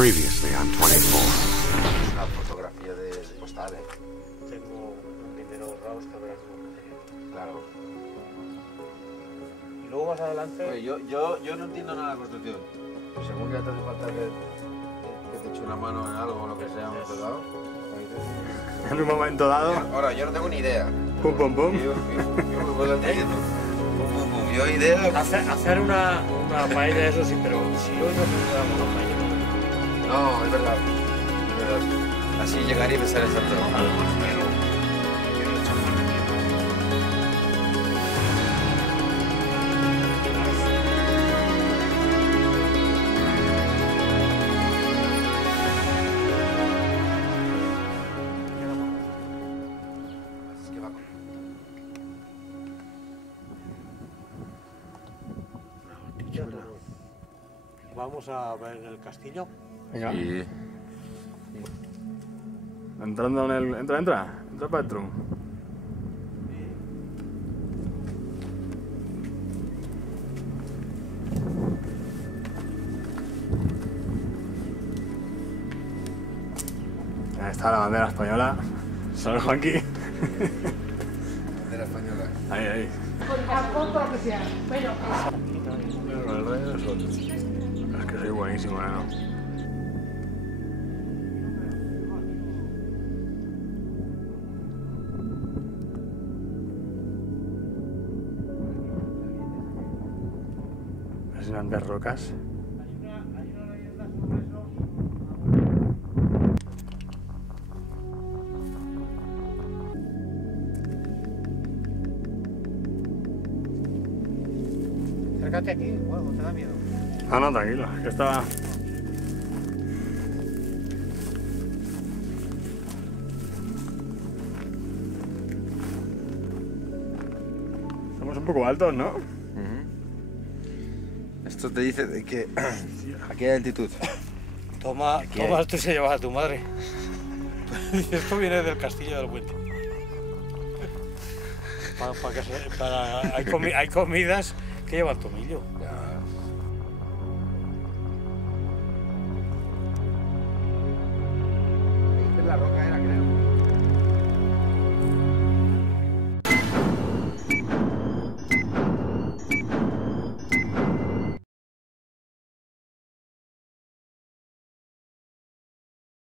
Previously on 24. Una fotografía de postal, Tengo un dinero ahorrado que verás lo que claro. Y luego más adelante... Oye, yo no entiendo nada de construcción. Pues según ya te hace falta que te eche una mano en algo o lo que sea, un momento dado. En un momento dado, Ahora, yo no tengo ni idea. pum pum pum. Yo me voy diciendo. Yo idea. Hacer una paella de eso sí, pero si hoy no hiciéramos una paella... No, es verdad. Es verdad. Así llegaría y me sale exacto. Vamos a ver el castillo. Venga, Sí. entrando en el... Entra para adentro. Ahí está la bandera española. Solo Juanqui. Bandera española. Ahí. Tampoco lo que sea. Bueno, Con el rey del sol. Es que soy buenísimo, ¿no? Fascinantes rocas. Acércate aquí, bueno, te da miedo. Ah, no, tranquilo, que estaba... Estamos un poco altos, ¿no? Esto te dice de que aquí hay altitud. Toma esto y se lleva a tu madre. Esto viene del castillo del Puente. Hay comidas que llevan tomillo. La roca era, creo.